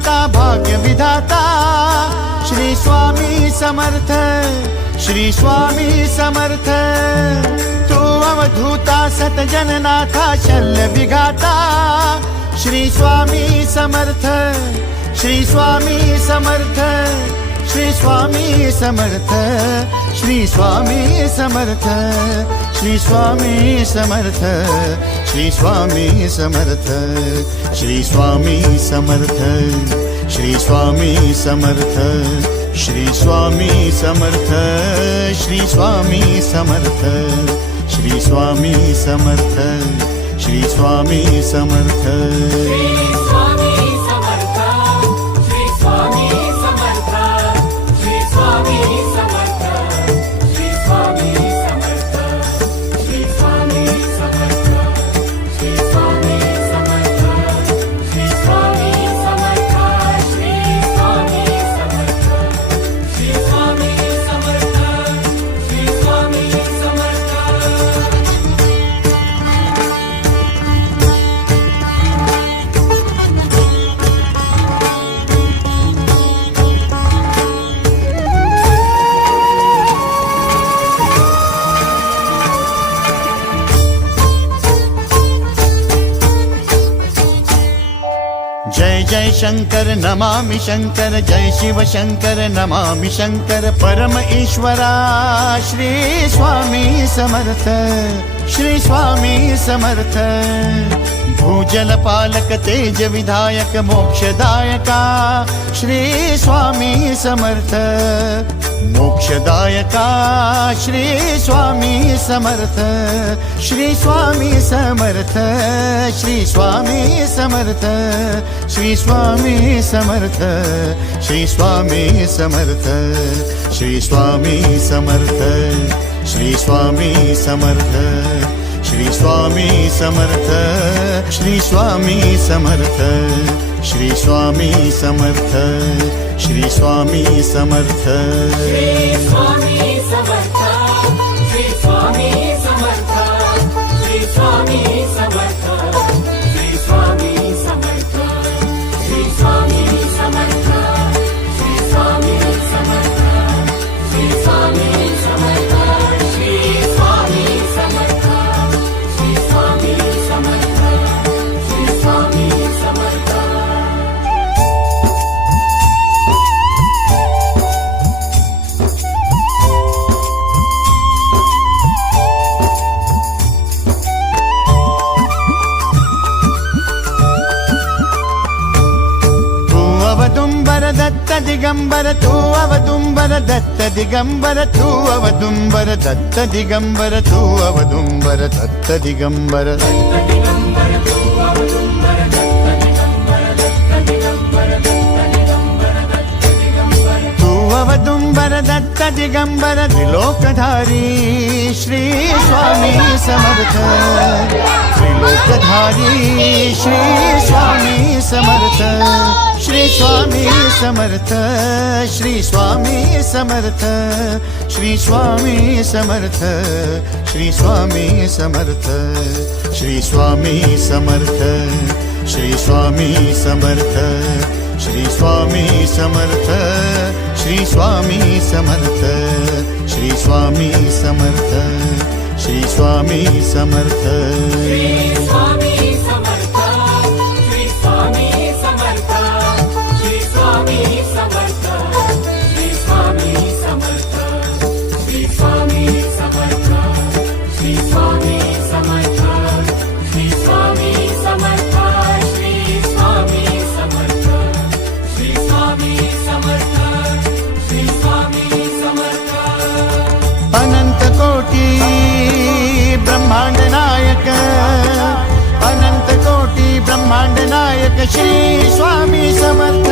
दाता भाग्य विधाता श्री स्वामी समर्थ, श्री स्वामी समर्थ। तू अवधूता सतजननाथा शल्य विघाता श्री स्वामी समर्थ, श्री स्वामी समर्थ, श्री स्वामी समर्थ, श्री स्वामी समर्थ, श्री स्वामी समर्थ, श्री स्वामी समर्थ, श्री स्वामी समर्थ, श्री स्वामी समर्थ, श्री स्वामी समर्थ, श्री स्वामी समर्थ, श्री स्वामी समर्थ, श्री स्वामी समर्थ। जय जय शंकर नमामि शंकर, जय शिव शंकर नमामि शंकर। परम ईश्वरा श्री स्वामी समर्थ, श्री स्वामी समर्थ। भूजल पालक तेज विधायक मोक्षदायका श्री स्वामी समर्थ, मोक्षदायका श्री स्वामी समर्थ, श्री स्वामी समर्थ, श्री स्वामी समर्थ, श्री स्वामी समर्थ, श्री स्वामी समर्थ, श्री स्वामी समर्थ, श्री स्वामी समर्थ, श्री स्वामी समर्थ, श्री स्वामी समर्थ, श्री स्वामी समर्थ, श्री स्वामी समर्थ। श्री स्वामी समर्थ, श्री स्वामी समर्थ, श्री स्वामी समर्थ, श्री स्वामी समर्थ, श्री स्वामी समर्थ, श्री स्वामी समर्थ, श्री स्वामी समर्थ, श्री स्वामी समर्थ, श्री स्वामी समर्थ, श्री स्वामी समर्थ। दत्त दिगंबर तू अवदुंबर दत्त दिगंबर तू अवदुंबर दत्त दिगंबर तू अवदुंबर दत्त दिगंबर। तू अवदुंबर दत्त दिगंबर त्रिलोकधारी श्री स्वामी समर्थ, त्रिलोकधारी श्री स्वामी समर्थ, श्री स्वामी समर्थ, श्री स्वामी समर्थ, श्री स्वामी समर्थ, श्री स्वामी समर्थ, श्री स्वामी समर्थ, श्री स्वामी समर्थ, श्री स्वामी समर्थ, श्री स्वामी समर्थ, श्री स्वामी समर्थ, श्री स्वामी समर्थ। श्री स्वामी समर्थ, श्री स्वामी समर्थ, श्री स्वामी समर्थ, श्री स्वामी समर्थ, श्री स्वामी समर्थ, श्री स्वामी समर्थ, श्री स्वामी समर्थ, श्री स्वामी समर्थ, श्री स्वामी समर्थ, श्री स्वामी समर्थ। अनंत कोटी ब्रह्मांड नायक, अनंत कोटी ब्रह्मांड नायक श्री स्वामी समर्थ,